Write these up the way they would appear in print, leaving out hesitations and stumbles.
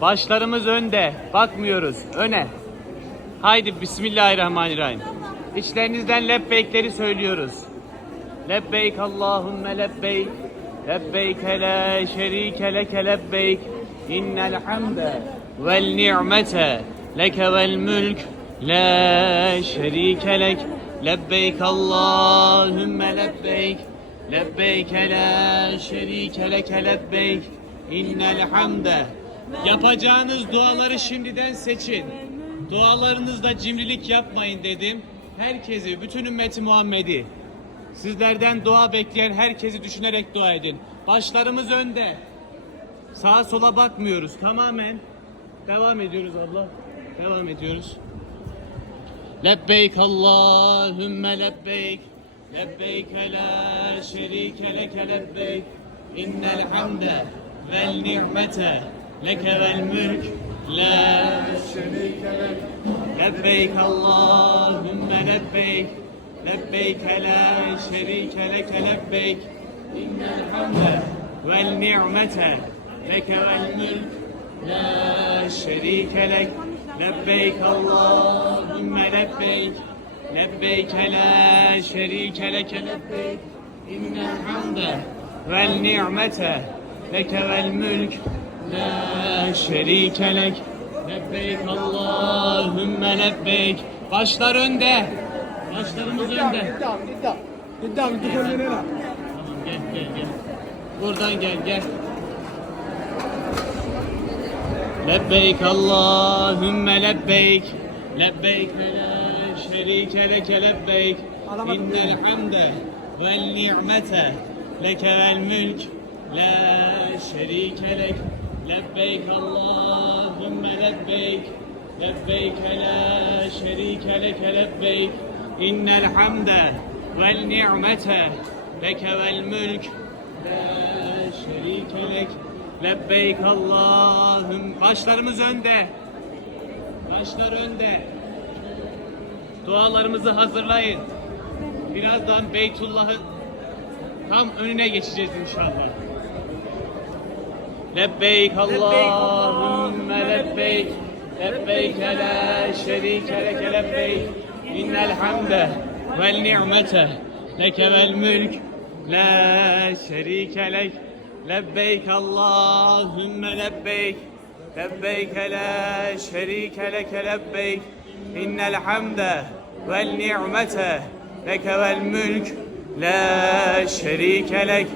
Başlarımız önde. Bakmıyoruz. Öne. Haydi Bismillahirrahmanirrahim. İçlerinizden lebbeykleri söylüyoruz. Lebbeyk Allahümme lebbeyk. Lebbeyk la şerike leke lebbeyk. İnnel hamde vel ni'mete leke vel mülk. La şerike lek. Lebbeyk Allahümme lebbeyk. Lebbeyk la şerike leke lebbeyk. İnnel hamde. Yapacağınız duaları şimdiden seçin. Dualarınızda cimrilik yapmayın dedim. Herkesi, bütün ümmeti Muhammed'i, sizlerden dua bekleyen herkesi düşünerek dua edin. Başlarımız önde. Sağa sola bakmıyoruz. Tamamen devam ediyoruz abla. Devam ediyoruz. Lebbeyk Allahümme lebbeyk. Lebbeyk la şerike leke lebbeyk. İnnel hamde vel ni'mete leke vel mülk. La şerike lek. Lebbeyk Allahümme lebbeyk. Lebbeyk la şerike leke lebbeyk. İnnel hamde vel ni'mete leke vel mülk. La şerike lek. Lebbeyk Allahümme lebbeyk. Lebbeyk la şerike leke lebbeyk. İnnel hamde vel ni'mete leke vel mülk. La şerike lek. Lebbeyk Allahümme lebbeyk. Başlar önde. Başlarımız önde. Tamam gel. Buradan gel. Lebbeyk Allahümme lebbeyk. Lebbeyk la şerike leke lebbeyk. İnnel hamde vel ni'mete leke vel mülk. La şerike lek. Lebbeyk Allahümme lebbeyk. Lebbeyk la şerike leke lebbeyk. İnnel hamde vel ni'mete leke vel mülk. La şerike lek. Lebbeyk Allahümme. Başlarımız önde. Başlar önde. Dualarımızı hazırlayın. Birazdan Beytullah'ın tam önüne geçeceğiz inşallah. Lebbeyk Allahümme lebbeyk. Lebbeyk la şerike leke lebbeyk. İnnel hamde vel ni'mete leke vel mülk. La şerike lek. Lebbeyk Allahümme lebbeyk. Lebbeyk la şerike leke lebbeyk. İnnel hamde vel ni'mete leke vel mülk. La şerike lek.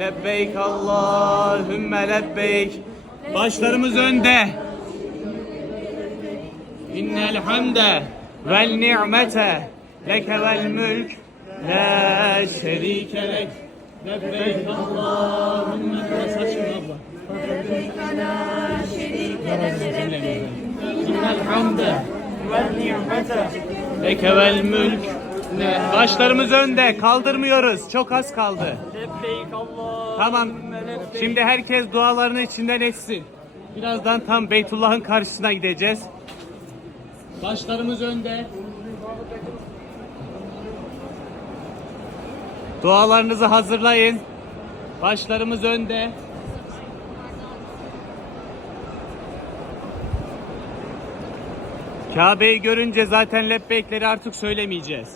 Lebbeyk Allahümme lebbeyk. Başlarımız önde. İnnel hamde vel ni'mete leke vel mülk. La şerike lek. Lebbeyk Allahümme. Saçma abla. Lebbeyk la şerike leke lebbeyk. İnnel hamde vel ni'mete leke vel mülk. Başlarımız önde. Kaldırmıyoruz. Çok az kaldı. Tamam. Şimdi herkes dualarını içinden etsin. Birazdan tam Beytullah'ın karşısına gideceğiz. Başlarımız önde. Dualarınızı hazırlayın. Başlarımız önde. Kabe'yi görünce zaten lebbeykleri artık söylemeyeceğiz.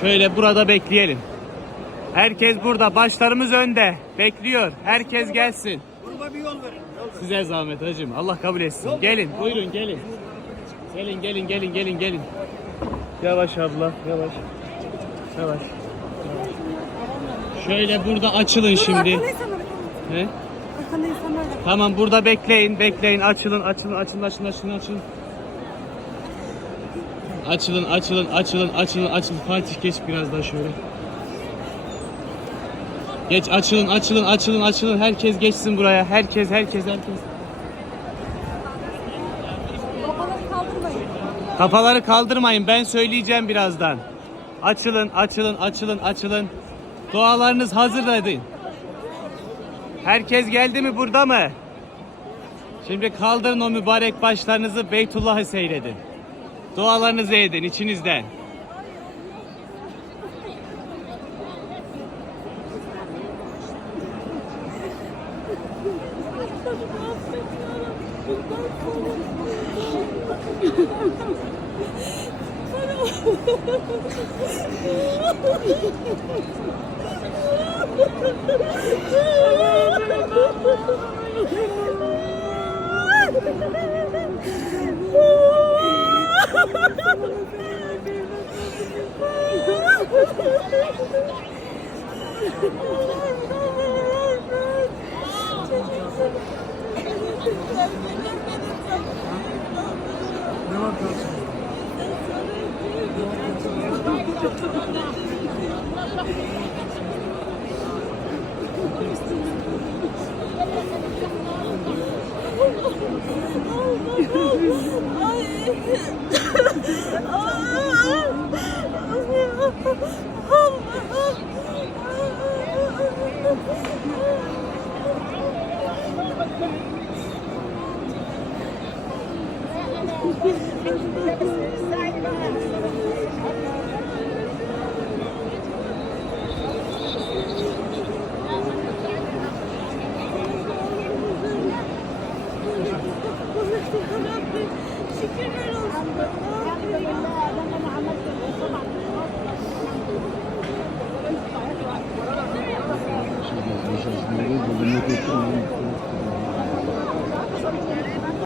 Şöyle burada bekleyelim. Herkes burada. Başlarımız önde. Bekliyor. Herkes gelsin. Bir yol verin. Size zahmet hacım. Allah kabul etsin. Gelin. Buyurun gelin. Gelin. Yavaş abla. Yavaş. Şöyle burada açılın şimdi. He? Tamam burada bekleyin. Açılın. Açılın. Fatih geç biraz daha şöyle. Geç açılın. Herkes geçsin buraya. Herkes. Kafaları kaldırmayın. Ben söyleyeceğim birazdan. Açılın. Dualarınız hazır edin. Herkes geldi mi, burada mı? Şimdi kaldırın o mübarek başlarınızı, Beytullah'ı seyredin. Dualarınızı edin içinizden. Ne var karşımızda? Thank you.